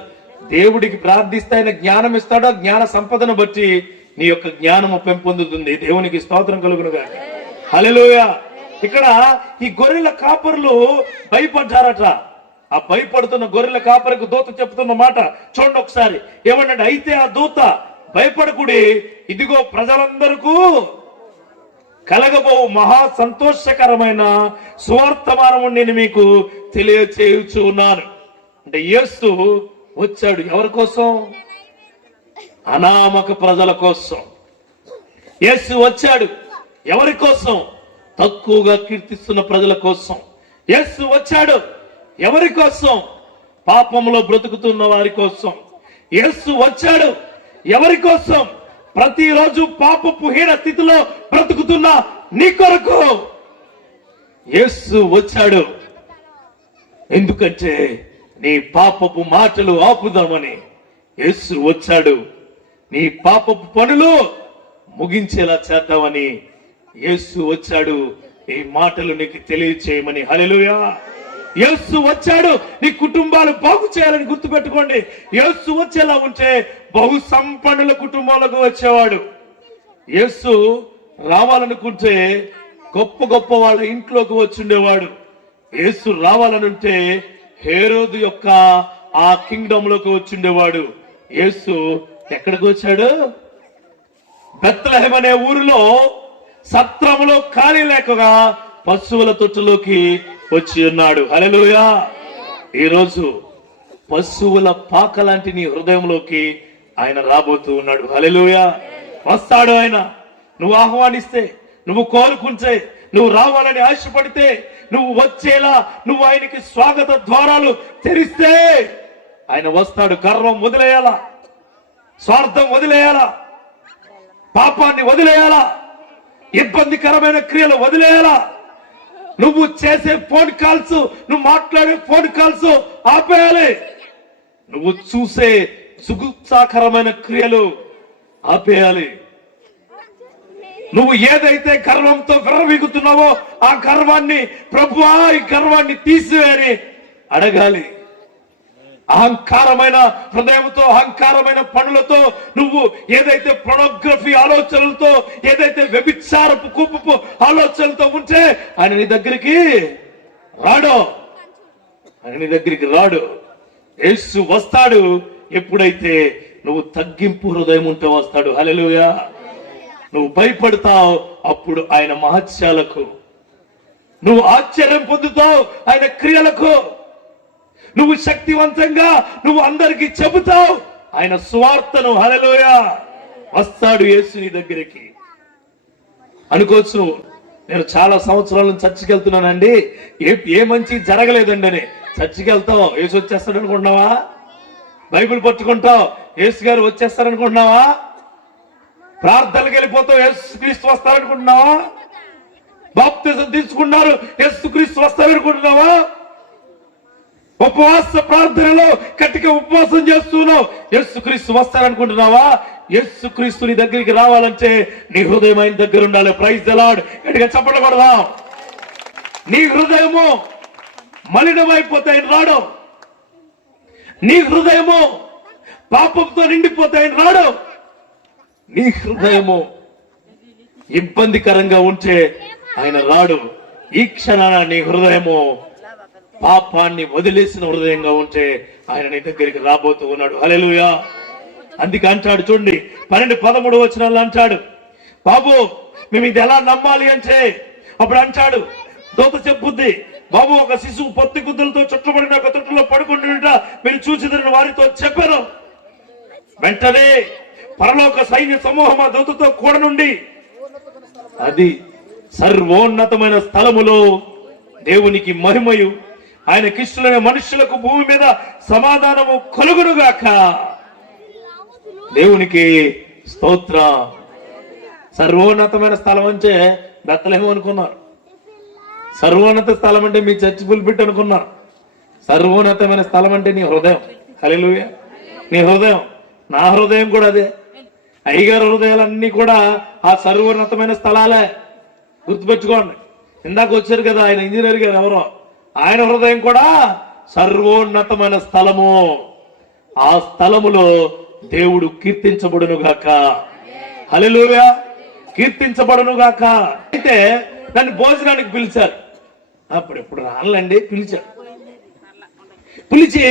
దేవుడికి ప్రార్థిస్తే ఆయన జ్ఞానం ఇస్తాడో జ్ఞాన సంపదను బట్టి నీ యొక్క జ్ఞానము పెంపొందుతుంది. దేవునికి స్తోత్రం కలుగునుగా. హల్లెలూయా. ఇక్కడ ఈ గొర్రెల కాపరులు భయపడ్డారట. ఆ భయపడుతున్న గొర్రెల కాపరికి దూత చెప్తున్న మాట చూడండి ఒకసారి. ఏమన్నాడు? అయితే ఆ దూత భయపడకుడి, ఇదిగో ప్రజలందరికీ కలగబో మహా సంతోషకరమైన సువార్తమానము నేను మీకు తెలియచేయుచు ఉన్నాను. అంటే యేసు వచ్చాడు ఎవరి కోసం? అనామక ప్రజల కోసం. యేసు వచ్చాడు ఎవరి కోసం? తక్కువగా కీర్తిస్తున్న ప్రజల కోసం. యేసు వచ్చాడు ఎవరి కోసం? పాపంలో బ్రతుకుతున్న వారి కోసం. యేసు వచ్చాడు ఎవరి కోసం? ప్రతిరోజు పాపపు హీన స్థితిలో బ్రతుకుతున్న నీ కొరకు యేసు వచ్చాడు. ఎందుకంటే నీ పాపపు మాటలు ఆపుదామని యేసు వచ్చాడు. నీ పాపపు పనులు ముగించేలా చేద్దామని యేసు వచ్చాడు. ఈ మాటలు నీకు తెలియచేయమని. హల్లెలూయా. యేసు వచ్చాడు నీ కుటుంబాలు బాగు చేయాలని గుర్తుపెట్టుకోండి. యేసు వచ్చేలా ఉంటే బహు సంపన్నుల కుటుంబాలకు వచ్చేవాడు. యేసు రావాలనుకుంటే గొప్ప గొప్ప వాళ్ళ ఇంట్లోకి వచ్చిండేవాడు. యేసు రావాలనుంటే హేరోదు యొక్క ఆ కింగ్డమ్ లోకి వచ్చిండేవాడు. యేసు ఎక్కడికి వచ్చాడు? బెత్లెహేమ్ అనే ఊరిలో సత్రములో ఖాళీ లేకగా పశువుల తొట్టులోకి వచ్చి ఉన్నాడు. హల్లెలూయా. ఈరోజు పశువుల పాక లాంటి నీ హృదయంలోకి ఆయన రాబోతూ ఉన్నాడు. హల్లెలూయా. వస్తాడు ఆయన. నువ్వు ఆహ్వానిస్తే, నువ్వు కోరుకుంటే, నువ్వు రావాలని ఆశపడితే, నువ్వు వచ్చేలా నువ్వు ఆయనకి స్వాగత ద్వారాలు తెరిస్తే ఆయన వస్తాడు. గర్వం వదిలేయాలా, స్వార్థం వదిలేయాలా, పాపాన్ని వదిలేయాలా, ఇబ్బందికరమైన క్రియలు వదిలేయాలా. నువ్వు చేసే ఫోన్ కాల్స్, నువ్వు మాట్లాడే ఫోన్ కాల్స్ ఆపేయాలి. నువ్వు చూసే సుగుప్సాకరమైన క్రియలు ఆపేయాలి. నువ్వు ఏదైతే గర్వంతో విర్రవీగుతున్నావో ఆ గర్వాన్ని, ప్రభువా ఈ గర్వాన్ని తీసివేయని అడగాలి. అహంకారమైన హృదయంతో, అహంకారమైన పనులతో, నువ్వు ఏదైతే పొర్నోగ్రఫీ ఆలోచనలతో, ఏదైతే వ్యభిచారపు కుప్పపు ఆలోచనలతో ఉంటే ఆయన నీ దగ్గరికి రాడు. ఆయన నీ దగ్గరికి రాడు. యేసు వస్తాడు ఎప్పుడైతే నువ్వు తగ్గింపు హృదయం ఉంటే వస్తాడు. హల్లెలూయా. నువ్వు భయపడతావు అప్పుడు ఆయన మహత్యాలకు, నువ్వు ఆశ్చర్యం పొందుతావు ఆయన క్రియలకు, నువ్వు శక్తివంతంగా నువ్వు అందరికి చెబుతావు ఆయన సువార్తను. హల్లెలూయా. వస్తాడు యేసు నీ దగ్గరికి. అనుకోవచ్చు, నేను చాలా సంవత్సరాల నుంచి చర్చికి వెళ్తున్నానండి, ఏ మంచి జరగలేదండి అని. చర్చికి వెళ్తావు, యేసు వచ్చేస్తాడు అనుకుంటున్నావా? బైబిల్ పట్టుకుంటావు, యేసు గారు వచ్చేస్తారనుకుంటున్నావా? ప్రార్థనలకు వెళ్ళిపోతావు, యేసుక్రీస్తు వస్తారనుకుంటున్నావా? బాప్తిజం తీసుకున్నారు, యేసుక్రీస్తు వస్తారనుకుంటున్నావా? ఉపవాస ప్రార్థనలో కటిక ఉపవాసం చేస్తున్నావు, యేసుక్రీస్తు వస్తారనుకుంటున్నావా? యేసుక్రీస్తు నీ దగ్గరికి రావాలంటే నీ హృదయం ఆయన దగ్గర ఉండాలి. Praise the lord. గట్టిగా చప్పట్లు కొడదాం. నీ హృదయము మలినమైపోతే ఆయన రాడు. నీ హృదయము పాపంతో నిండిపోతే ఆయన రాడు. నీ హృదయము ఇబ్బందికరంగా ఉంటే ఆయన రాడు. ఈ క్షణాన నీ హృదయము పాపాన్ని వదిలేసిన హృదయంగా ఉంటే ఆయన నీ దగ్గరికి రాబోతూ ఉన్నాడు. హల్లెలూయా. అందుకే అంటాడు చూడండి, 12-13 వచనాల్లో అంటాడు, బాబు మేము ఇది ఎలా నమ్మాలి అంటే, అప్పుడు అంటాడు, దూత చెప్పుద్ది, బాబు ఒక శిశువు పొత్తి గుద్దలతో చుట్టబడిన ఒక తొట్టులో పడుకుంటుంట మీరు చూసిదని వారితో చెప్పారు. వెంటనే పరలోక సైన్య సమూహం ఆ దూతతో కూడా నుండి అది సర్వోన్నతమైన స్థలములో దేవునికి మహిమయు ఆయన కిష్టులైన మనుషులకు భూమి మీద సమాధానము కలుగునుగాక. దేవునికి స్తోత్ర. సర్వోన్నతమైన స్థలం అంటే బెత్లెహేమ్ అనుకున్నారు. సర్వోన్నత స్థలం అంటే మీ చర్చి పుల్పిట్ అనుకున్నారు. సర్వోన్నతమైన స్థలం అంటే నీ హృదయం. హల్లెలూయా. నీ హృదయం, నా హృదయం కూడా అదే. అయ్యగారు హృదయాలన్నీ కూడా ఆ సర్వోన్నతమైన స్థలాలే. గుర్తుపెట్టుకోండి. ఇందాక వచ్చారు కదా ఆయన ఇంజనీర్ గారు ఎవరో, ఆయన హృదయం కూడా సర్వోన్నతమైన స్థలము. ఆ స్థలములో దేవుడు కీర్తించబడును గాక. హల్లెలూయా. కీర్తించబడును గాక. అయితే నన్ను భోజనానికి పిలిచారు. అప్పుడు రానులేండి పిలిచారు. పిలిచి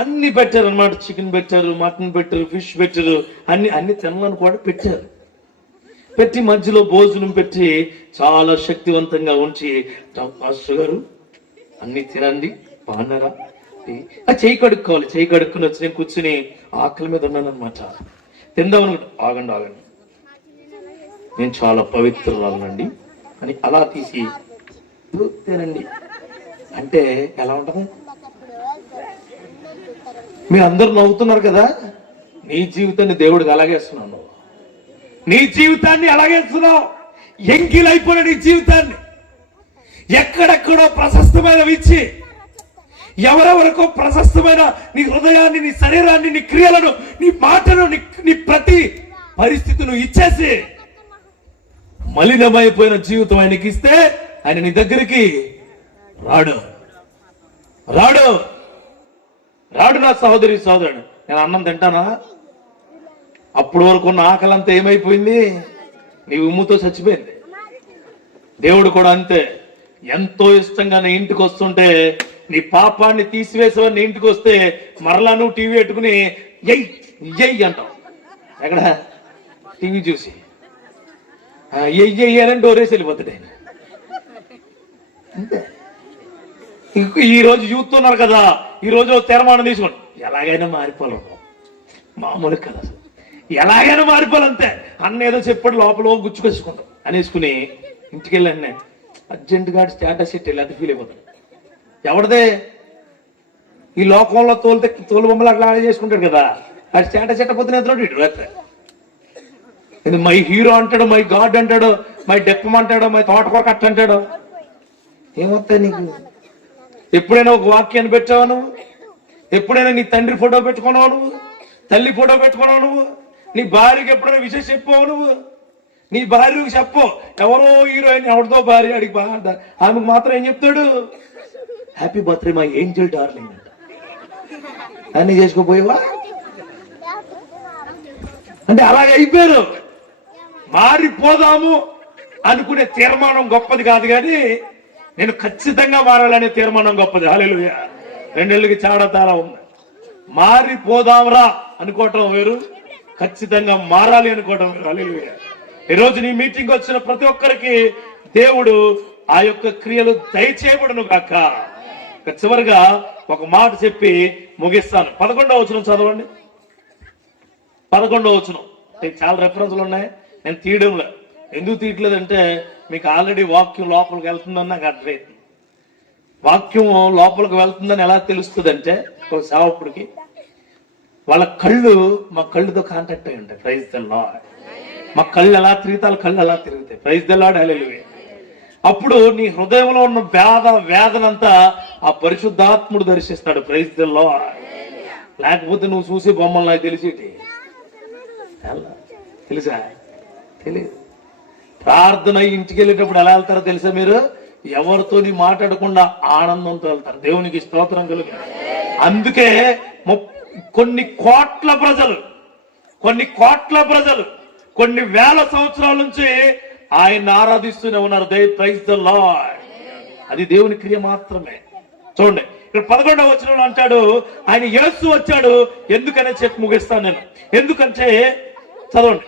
అన్ని పెట్టారు అన్నమాట. చికెన్ పెట్టారు, మటన్ పెట్టారు, ఫిష్ పెట్టారు, అన్ని తినడానికి కూడా పెట్టారు. పెట్టి మధ్యలో భోజనం పెట్టి చాలా శక్తివంతంగా ఉంచి, పాస్టర్ గారు అన్ని తినండి, బాగున్నారా, చేయి కడుక్కోవాలి, చేయి కడుక్కుని వచ్చి నేను కూర్చుని ఆకలి మీద ఉన్నాను అనమాట. తిందాం అనుకుంటా, ఆగండి నేను చాలా పవిత్రురాలండి అని అలా తీసి తినండి అంటే ఎలా ఉంటది? మీరు అందరూ నవ్వుతున్నారు కదా, నీ జీవితాన్ని దేవుడికి అలాగేస్తున్నావు. నీ జీవితాన్ని అలాగేస్తున్నావు. ఎంగిలైపోయిన నీ జీవితాన్ని ఎక్కడెక్కడో ప్రశస్తమైన ఇచ్చి, ఎవరెవరికో ప్రశస్తమైన నీ హృదయాన్ని, నీ శరీరాన్ని, నీ క్రియలను, నీ మాటను, నీ ప్రతి పరిస్థితిని ఇచ్చేసి మలినమైపోయిన జీవితం ఆయనకి ఇస్తే ఆయన నీ దగ్గరికి రాడు రాడు రాడు. నా సహోదరి సహోదరుడు, నేను అన్నం తింటానా? అప్పుడు వరకు ఉన్న ఆకలంతా ఏమైపోయింది? నీ ఉమ్ముతో చచ్చిపోయింది. దేవుడు కూడా అంతే. ఎంతో ఇష్టంగా నీ ఇంటికి వస్తుంటే, నీ పాపాన్ని తీసివేసేవారు నీ ఇంటికి వస్తే మరలా నువ్వు టీవీ పెట్టుకుని ఎయ్ ఎయ్ అంటావు. ఎక్కడ? టీవీ చూసి ఎయ్యాలని డోరేసి వెళ్ళిపోతాడు ఆయన. అంతే. ఈ రోజు యూత్ ఉన్నారు కదా, ఈ రోజు తీర్మానం తీసుకోండి, ఎలాగైనా మారిపోవాలి, మామూలు కదా, ఎలాగైనా మారిపోవాలంతే. అన్న ఏదో చెప్పాడు, లోపల గుచ్చుకొచ్చుకుంటాం అనేసుకుని ఇంటికి వెళ్ళాను నేను. అర్జెంటుగా స్టేటస్ సెట్ అది ఫీల్ అయిపోతాడు. ఎవరిదే? ఈ లోకంలో తోలు బొమ్మలు అట్లా చేసుకుంటాడు కదా, అది స్టేటస్ సెట్టపోతే ఎదురు ఇది మై హీరో అంటాడు, మై గాడ్ అంటాడు, మై డెప్పం అంటాడు, మై తోటకూర కట్ట అంటాడు. ఏమొస్తాయి నీకు? ఎప్పుడైనా ఒక వాక్యాన్ని పెట్టావా నువ్వు? ఎప్పుడైనా నీ తండ్రి ఫోటో పెట్టుకున్నావు నువ్వు? తల్లి ఫోటో పెట్టుకున్నావు నువ్వు? నీ భార్యకి ఎప్పుడైనా విషయం చెప్పావు నువ్వు? నీ భార్యకు చెప్పు, ఎవరో హీరోయిన్ ఎవరితో భార్య అడిగి బాధ, ఆమెకు మాత్రం ఏం చెప్తాడు? Happy birthday my Angel darling అంట. అన్ని చేసుకోపోయావా? అంటే అలాగే అయిపోయారు. మారిపోదాము అనుకునే తీర్మానం గొప్పది కాదు, కానీ నేను ఖచ్చితంగా మారాలనే తీర్మానం గొప్పది. హల్లెలూయా. రెండేళ్ళకి చాడతారా ఉంది. మారిపోదాంరా అనుకోవటం వేరు, ఖచ్చితంగా మారాలి అనుకోవటం వేరు. హల్లెలూయా. ఈరోజు నీ మీటింగ్ వచ్చిన ప్రతి ఒక్కరికి దేవుడు ఆ యొక్క క్రియలు దయచేయబడును గాక. చివరిగా ఒక మాట చెప్పి ముగిస్తాను. 11వ వచనం చదవండి. 11వ వచనం. చాలా రెఫరెన్స్లు ఉన్నాయి, నేను తీయడంలో. ఎందుకు తీయట్లేదంటే మీకు ఆల్రెడీ వాక్యం లోపలికి వెళ్తుందని నాకు అర్థమవుతుంది. వాక్యం లోపలికి వెళ్తుందని ఎలా తెలుస్తుంది అంటే, ఒక సేవకుడికి వాళ్ళ కళ్ళు మా కళ్ళుతో కాంటాక్ట్ అయి ఉంటాయి. Praise the Lord. మా కళ్ళు ఎలా తిరుగుతాయి, కళ్ళు ఎలా తిరుగుతాయి. Praise the Lord. హల్లెలూయా. అప్పుడు నీ హృదయంలో ఉన్న వేదనంతా ఆ పరిశుద్ధాత్ముడు దర్శిస్తాడు. Praise the lord. లేకపోతే నువ్వు చూసే బొమ్మలు నాకు తెలిసేటి తెలుసా? తెలియదు. ప్రార్థన ఇంటికి వెళ్ళేటప్పుడు ఎలా వెళ్తారో తెలుసా మీరు? ఎవరితో మాట్లాడకుండా ఆనందంతో వెళ్తారు. దేవునికి స్తోత్రం కలుగు. అందుకే కొన్ని కోట్ల ప్రజలు కొన్ని వేల సంవత్సరాల నుంచి ఆయన ఆరాధిస్తూనే ఉన్నారు. Praise the lord. అది దేవుని క్రియ మాత్రమే. చూడండి, ఇక్కడ 11వ వచనంలో అంటాడు, ఆయన యేసు వచ్చాడు. ఎందుకనే చెప్పి ముగిస్తాను నేను. ఎందుకంటే చదవండి,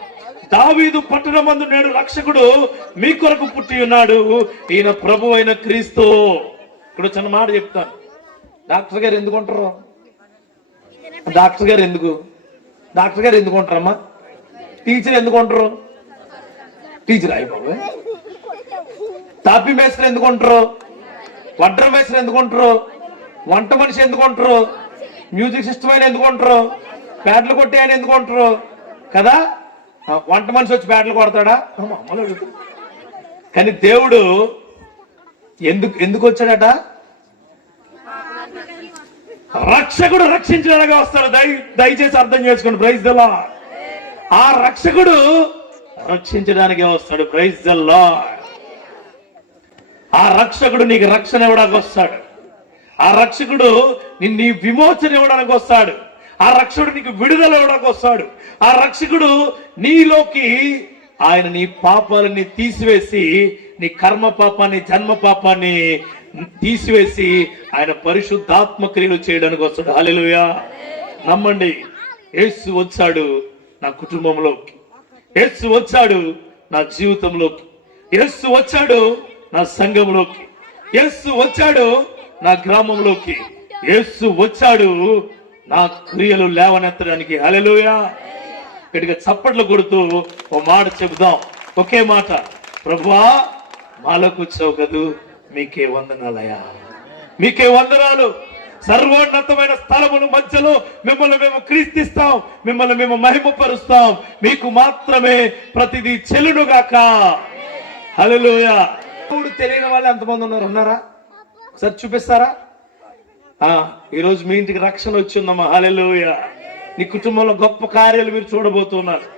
దావీదు పట్టణమందు నేడు రక్షకుడు మీ కొరకు పుట్టి ఉన్నాడు, ఈయన ప్రభు అయిన క్రీస్తు. ఇప్పుడు చిన్న మాట చెప్తాను. డాక్టర్ గారు ఎందుకు ఉంటారు? డాక్టర్ గారు ఎందుకు ఉంటారమ్మా? టీచర్ ఎందుకు ఉంటారు? టీచర్ అయిపోయి. తాపి మేస్త్రి ఎందుకు ఉంటారు? వడ్ర మేస్త్రి ఎందుకు ఉంటారు? వంట మనిషి ఎందుకు ఉంటారు? మ్యూజిక్ సిస్టమ్ అయినా ఎందుకు ఉంటారు? ప్యాడ్లు కొట్టే ఆయన ఎందుకు ఉంటారు కదా? వంట మనిషి వచ్చి బ్యాట్లు కొడతాడా? కానీ దేవుడు ఎందుకు వచ్చాడట? రక్షకుడు రక్షించడానికి వస్తాడు. దయచేసి అర్థం చేసుకోండి. Praise the Lord. ఆ రక్షకుడు రక్షించడానికి వస్తాడు. Praise the Lord. ఆ రక్షకుడు నీకు రక్షణ ఇవ్వడానికి వస్తాడు. ఆ రక్షకుడు నీ విమోచన ఇవ్వడానికి వస్తాడు. ఆ రక్షకుడు నీకు విడుదల ఇవ్వడానికి వస్తాడు. ఆ రక్షకుడు నీలోకి ఆయన నీ పాపాలని తీసివేసి, నీ కర్మ పాపాన్ని, జన్మ పాపాన్ని తీసివేసి ఆయన పరిశుద్ధాత్మ క్రియలు చేయడానికి వస్తాడు. హల్లెలూయా. నమ్మండి. యేసు వచ్చాడు నా కుటుంబంలోకి, యేసు వచ్చాడు నా జీవితంలోకి, యేసు వచ్చాడు నా సంఘంలోకి, యేసు వచ్చాడు నా గ్రామంలోకి, యేసు వచ్చాడు నా క్రియలు లేవనెత్తడానికి. హల్లెలూయా. గట్టిగా చప్పట్లు కొడుతూ ఓ మాట చెబుదాం. ఒకే మాట. ప్రభువా, మాలోకి వచ్చావు కదూ, మీకే వందనాలయ్యా, మీకే వందనాలు. సర్వోన్నతమైన స్థలముల మధ్యలో మిమ్మల్ని మేము క్రీస్తుస్తాం, మిమ్మల్ని మేము మహిమపరుస్తాం. మీకు మాత్రమే ప్రతిదీ చెల్లునుగాక. హల్లెలూయా. దేవుడు తెలియని వాళ్ళు ఎంతమంది ఉన్నారా? ఒకసారి చూపిస్తారా? ఈరోజు మీ ఇంటికి రక్షణ వచ్చిందమ్మా. హల్లెలూయా. నీ కుటుంబంలో గొప్ప కార్యాలు మీరు చూడబోతున్నారు.